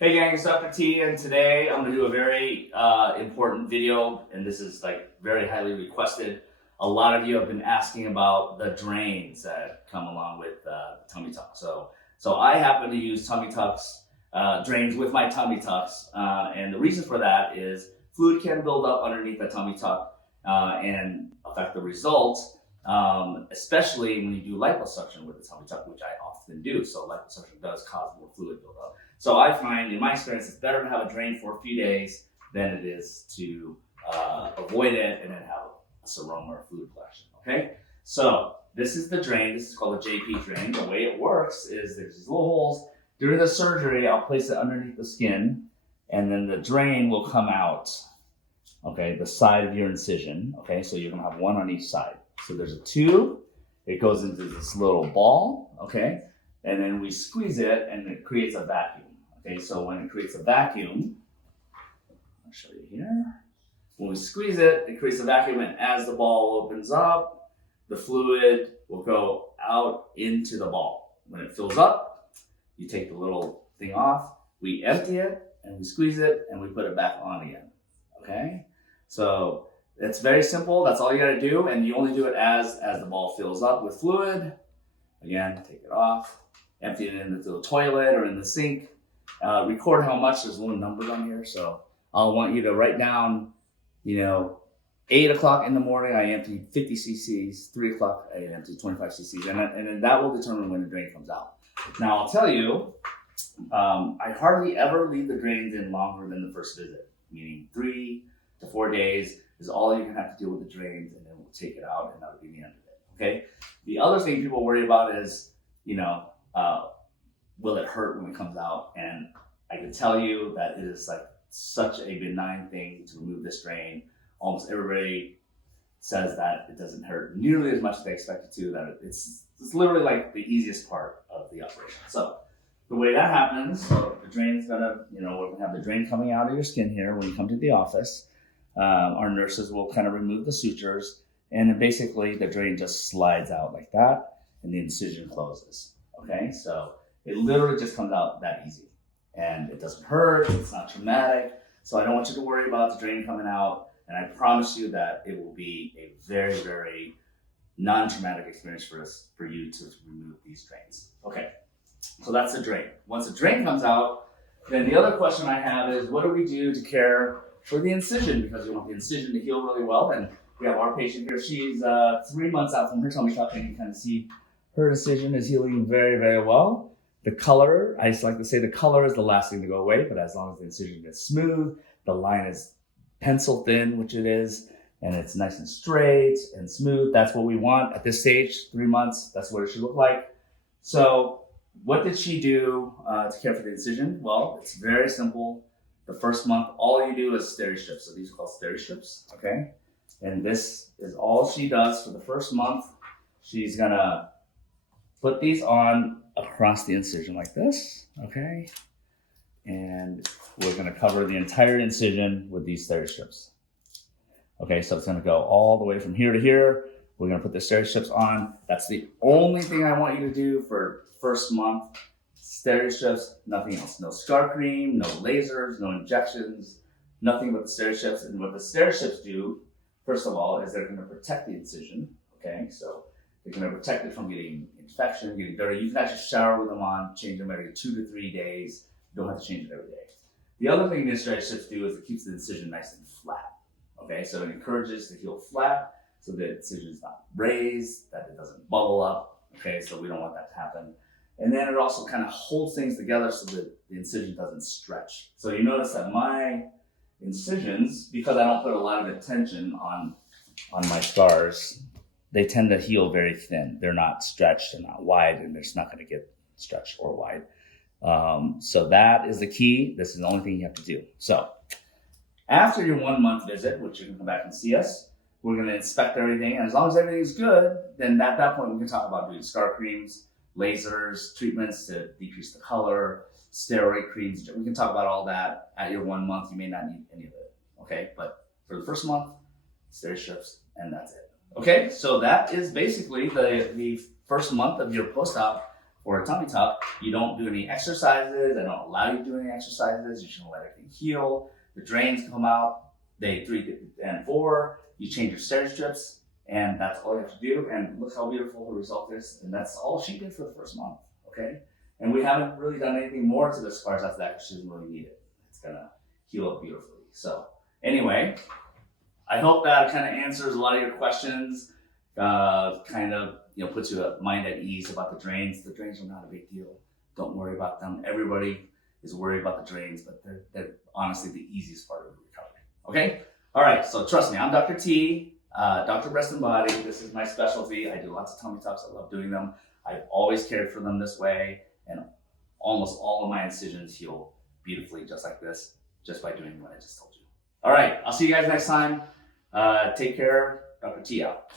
Hey gang, it's Dr. T, and today I'm going to do a very important video, and this is like very highly requested. A lot of you have been asking about the drains that come along with tummy tuck. So I happen to use tummy tucks, drains with my tummy tucks, and the reason for that is fluid can build up underneath the tummy tuck and affect the results, especially when you do liposuction with the tummy tuck, which I often do. So liposuction does cause more fluid buildup. So I find, in my experience, it's better to have a drain for a few days than it is to avoid it and then have a seroma or fluid collection, okay? So this is the drain. This is called a JP drain. The way it works is there's these little holes. During the surgery, I'll place it underneath the skin, and then the drain will come out, okay, the side of your incision, okay? So you're gonna have one on each side. So there's a tube. It goes into this little ball, okay? And then we squeeze it, and it creates a vacuum. Okay, so when it creates a vacuum, I'll show you here. When we squeeze it, it creates a vacuum, and as the ball opens up, the fluid will go out into the ball. When it fills up, you take the little thing off, we empty it, and we squeeze it, and we put it back on again. Okay, so it's very simple. That's all you gotta do, and you only do it as the ball fills up with fluid. Again, take it off, empty it into the toilet or in the sink. Record how much. There's little numbers on here, so I'll want you to write down, 8 o'clock in the morning, I empty 50 cc's, 3 o'clock, I empty 25 cc's, and then that will determine when the drain comes out. Now, I'll tell you, I hardly ever leave the drains in longer than the first visit, meaning 3 to 4 days is all you're going to have to deal with the drains, and then we'll take it out, and that'll be the end of it, okay? The other thing people worry about is, will it hurt when it comes out? And I can tell you that it is like such a benign thing to remove this drain. Almost everybody says that it doesn't hurt nearly as much as they expect it to, that it's literally like the easiest part of the operation. So the way that happens, so the drain is gonna, we're gonna have the drain coming out of your skin here when you come to the office. Our nurses will kind of remove the sutures, and then basically the drain just slides out like that, and the incision closes, okay? So it literally just comes out that easy, and it doesn't hurt, it's not traumatic, so I don't want you to worry about the drain coming out, and I promise you that it will be a very, very non-traumatic experience for you to remove these drains. Okay, so that's the drain. Once the drain comes out, then the other question I have is, what do we do to care for the incision? Because we want the incision to heal really well, and we have our patient here, she's 3 months out from her tummy tuck, and you can kind of see her incision is healing very, very well. The color, I just like to say the color is the last thing to go away, but as long as the incision is smooth, the line is pencil thin, which it is, and it's nice and straight and smooth, that's what we want at this stage, 3 months, that's what it should look like. So what did she do to care for the incision? Well, it's very simple. The first month, all you do is steri-strips. So these are called steri-strips, okay? And this is all she does for the first month. She's gonna put these on across the incision like this, okay? And we're gonna cover the entire incision with these steri-strips. Okay, so it's gonna go all the way from here to here. We're gonna put the steri-strips on. That's the only thing I want you to do for first month. Steri-strips, nothing else. No scar cream, no lasers, no injections, nothing but the steri-strips. And what the steri-strips do, first of all, is they're gonna protect the incision, okay? So they're going to protect it from getting infection, getting dirty. You can actually shower with them on, change them every 2 to 3 days. You don't have to change it every day. The other thing these steri-strips do is it keeps the incision nice and flat. Okay, so it encourages to heal flat, so the incision is not raised, that it doesn't bubble up. Okay, so we don't want that to happen. And then it also kind of holds things together so that the incision doesn't stretch. So you notice that my incisions, because I don't put a lot of attention on my scars, they tend to heal very thin. They're not stretched, they're not wide, and they're just not going to get stretched or wide. So that is the key. This is the only thing you have to do. So after your 1 month visit, which you can come back and see us, we're going to inspect everything. And as long as everything's good, then at that point we can talk about doing scar creams, lasers, treatments to decrease the color, steroid creams. We can talk about all that. At your 1 month, you may not need any of it. Okay, but for the first month, steri-strips, and that's it. Okay, so that is basically the first month of your post-op for a tummy tuck, you don't do any exercises. I don't allow you to do any exercises. You should let everything heal. The drains come out day 3 and 4. You change your steri-strips, and that's all you have to do. And look how beautiful the result is. And that's all she did for the first month, okay? And we haven't really done anything more to this as far as after that, because she doesn't really need it. It's gonna heal up beautifully. So anyway, I hope that kind of answers a lot of your questions. Kind of, puts your mind at ease about the drains. The drains are not a big deal. Don't worry about them. Everybody is worried about the drains, but they're honestly the easiest part of the recovery. Okay? All right, so trust me, I'm Dr. T, Dr. Breast and Body. This is my specialty. I do lots of tummy tucks. I love doing them. I've always cared for them this way, and almost all of my incisions heal beautifully just like this, just by doing what I just told you. All right, I'll see you guys next time. Take care. Dr. T out.